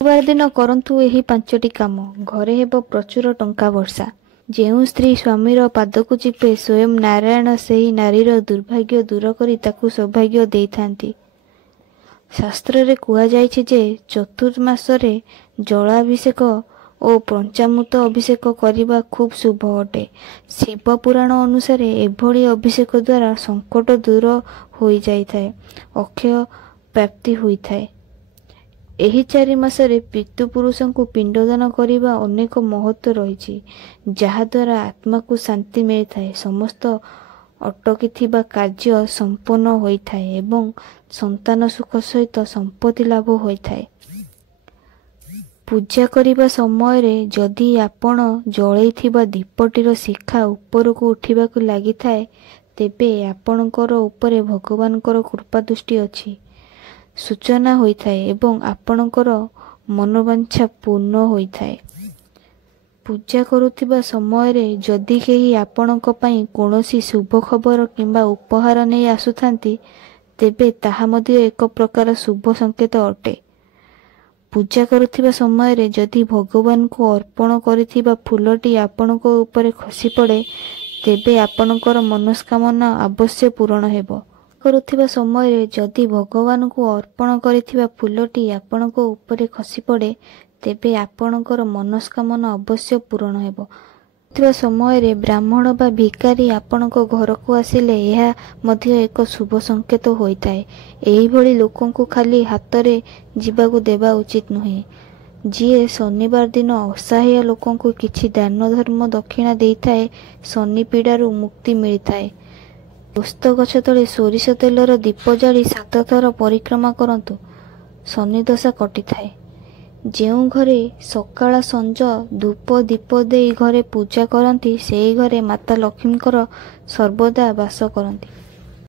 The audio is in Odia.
ଶନିବାର ଦିନ କରନ୍ତୁ ଏହି 5ଟି କାମ, ଘରେ ହେବ ପ୍ରଚୁର ଟଙ୍କା ବର୍ଷା। ଯେଉଁ ସ୍ତ୍ରୀ ସ୍ୱାମୀର ପାଦକୁ ଚିପେ ସ୍ୱୟଂ ନାରାୟଣ ସେହି ନାରୀର ଦୁର୍ଭାଗ୍ୟ ଦୂର କରି ତାକୁ ସୌଭାଗ୍ୟ ଦେଇଥାନ୍ତି। ଶାସ୍ତ୍ରରେ କୁହାଯାଇଛି ଯେ ଚତୁର୍ମାସରେ ଜଳାଭିଷେକ ଓ ପଞ୍ଚାମୃତ ଅଭିଷେକ କରିବା ଖୁବ୍ ଶୁଭ ଅଟେ। ଶିବ ପୁରାଣ ଅନୁସାରେ ଏଭଳି ଅଭିଷେକ ଦ୍ୱାରା ସଙ୍କଟ ଦୂର ହୋଇଯାଇଥାଏ, ଅକ୍ଷୟ ପ୍ରାପ୍ତି ହୋଇଥାଏ। ଏହି 4 ମାସରେ ପିତୃପୁରୁଷଙ୍କୁ ପିଣ୍ଡଦାନ କରିବା ଅନେକ ମହତ୍ତ୍ୱ ରହିଛି, ଯାହାଦ୍ୱାରା ଆତ୍ମାକୁ ଶାନ୍ତି ମିଳିଥାଏ, ସମସ୍ତ ଅଟକିଥିବା କାର୍ଯ୍ୟ ସମ୍ପନ୍ନ ହୋଇଥାଏ ଏବଂ ସନ୍ତାନ ସୁଖ ସହିତ ସମ୍ପତ୍ତି ଲାଭ ହୋଇଥାଏ। ପୂଜା କରିବା ସମୟରେ ଯଦି ଆପଣ ଜଳେଇଥିବା ଦୀପଟିର ଶିଖା ଉପରକୁ ଉଠିବାକୁ ଲାଗିଥାଏ, ତେବେ ଆପଣଙ୍କର ଉପରେ ଭଗବାନଙ୍କର କୃପାଦୃଷ୍ଟି ଅଛି ସୂଚନା ହୋଇଥାଏ ଏବଂ ଆପଣଙ୍କର ମନୋବାଞ୍ଛା ପୂର୍ଣ୍ଣ ହୋଇଥାଏ। ପୂଜା କରୁଥିବା ସମୟରେ ଯଦି କେହି ଆପଣଙ୍କ ପାଇଁ କୌଣସି ଶୁଭ ଖବର କିମ୍ବା ଉପହାର ନେଇ ଆସୁଥାନ୍ତି, ତେବେ ତାହା ମଧ୍ୟ ଏକ ପ୍ରକାର ଶୁଭ ସଂକେତ ଅଟେ। ପୂଜା କରୁଥିବା ସମୟରେ ଯଦି ଭଗବାନଙ୍କୁ ଅର୍ପଣ କରିଥିବା ଫୁଲଟି ଆପଣଙ୍କ ଉପରେ ଖସି ପଡ଼େ, ତେବେ ଆପଣଙ୍କର ମନସ୍କାମନା ଅବଶ୍ୟ ପୂରଣ ହେବ। କରୁଥିବା ସମୟରେ ଯଦି ଭଗବାନଙ୍କୁ ଅର୍ପଣ କରିଥିବା ଫୁଲଟି ଆପଣଙ୍କ ଉପରେ ଖସି ପଡ଼େ, ତେବେ ଆପଣଙ୍କର ମନସ୍କାମନା ଅବଶ୍ୟ ପୂରଣ ହେବ। ଥିବା ସମୟରେ ବ୍ରାହ୍ମଣ ବା ଭିକାରୀ ଆପଣଙ୍କ ଘରକୁ ଆସିଲେ ଏହା ମଧ୍ୟ ଏକ ଶୁଭ ସଂକେତ ହୋଇଥାଏ। ଏହିଭଳି ଲୋକଙ୍କୁ ଖାଲି ହାତରେ ଯିବାକୁ ଦେବା ଉଚିତ ନୁହେଁ। ଯିଏ ଶନିବାର ଦିନ ଅସହାୟ ଲୋକଙ୍କୁ କିଛି ଦାନ ଧର୍ମ ଦକ୍ଷିଣା ଦେଇଥାଏ, ଶନି ପୀଡ଼ାରୁ ମୁକ୍ତି ମିଳିଥାଏ। ଓସ୍ତ ଗଛ ତଳେ ସୋରିଷ ତେଲର ଦୀପ ଜାଳି 7 ଥର ପରିକ୍ରମା କରନ୍ତୁ, ଶନି ଦଶା କଟିଥାଏ। ଯେଉଁ ଘରେ ସକାଳ ସଞ୍ଜ ଧୂପ ଦୀପ ଦେଇ ଘରେ ପୂଜା କରନ୍ତି, ସେହି ଘରେ ମାତା ଲକ୍ଷ୍ମୀଙ୍କର ସର୍ବଦା ବାସ କରନ୍ତି।